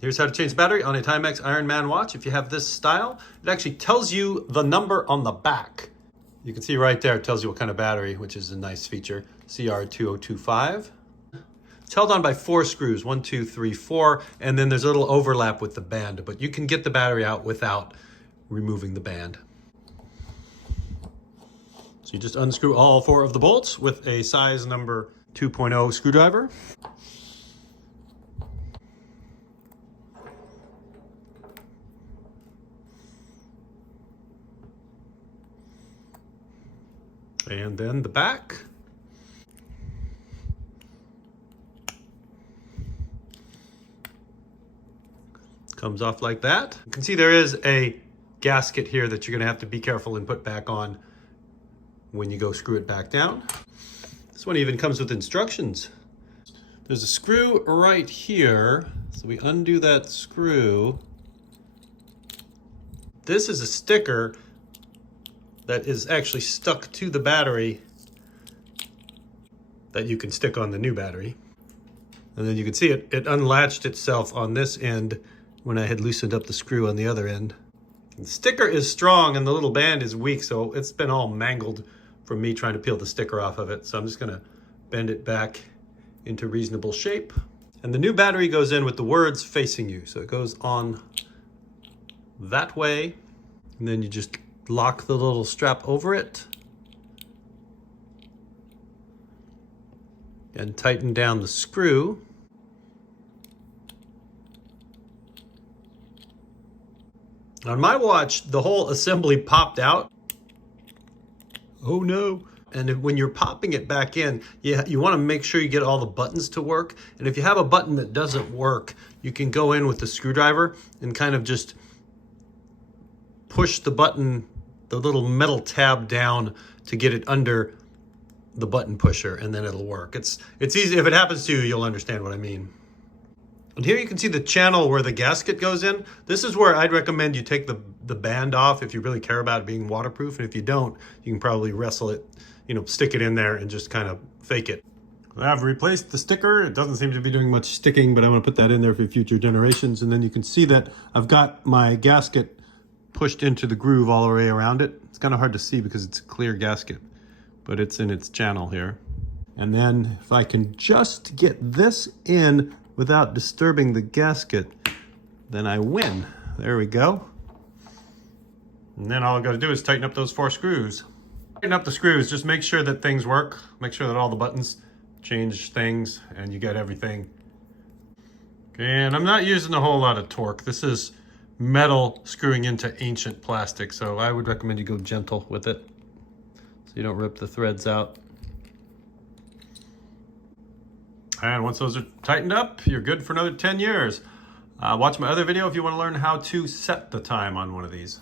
Here's how to change the battery on a Timex Iron Man watch. If you have this style, it actually tells you the number on the back. You can see right there, it tells you what kind of battery, which is a nice feature. CR2025. It's held on by 4 screws, 1, 2, 3, 4, and then there's a little overlap with the band, but you can get the battery out without removing the band. So you just unscrew all 4 of the bolts with a size number 2.0 screwdriver. And then the back. Comes off like that. You can see there is a gasket here that you're gonna have to be careful and put back on when you go screw it back down. This one even comes with instructions. There's a screw right here. So we undo that screw. This is a sticker that is actually stuck to the battery that you can stick on the new battery. And then you can see it unlatched itself on this end when I had loosened up the screw on the other end. The sticker is strong and the little band is weak, so it's been all mangled from me trying to peel the sticker off of it. So I'm just gonna bend it back into reasonable shape. And the new battery goes in with the words facing you. So it goes on that way, and then you just lock the little strap over it and tighten down the screw. On my watch, the whole assembly popped out. Oh no. And when you're popping it back in, you want to make sure you get all the buttons to work. And if you have a button that doesn't work, you can go in with the screwdriver and kind of just push the button, the little metal tab down to get it under the button pusher, and then it'll work. It's easy. If it happens to you, you'll understand what I mean. And here you can see the channel where the gasket goes in. This is where I'd recommend you take the band off if you really care about it being waterproof. And if you don't, you can probably wrestle it, stick it in there and just kind of fake it. I've replaced the sticker. It doesn't seem to be doing much sticking, but I'm gonna put that in there for future generations. And then you can see that I've got my gasket pushed into the groove all the way around it. It's kind of hard to see because it's a clear gasket, but it's in its channel here. And then if I can just get this in without disturbing the gasket, then I win. There we go. And then all I've got to do is tighten up those 4 screws. Tighten up the screws, just make sure that things work. Make sure that all the buttons change things and you get everything. And I'm not using a whole lot of torque. This is metal screwing into ancient plastic, so I would recommend you go gentle with it so you don't rip the threads out. And once those are tightened up, you're good for another 10 years. Watch my other video if you want to learn how to set the time on one of these.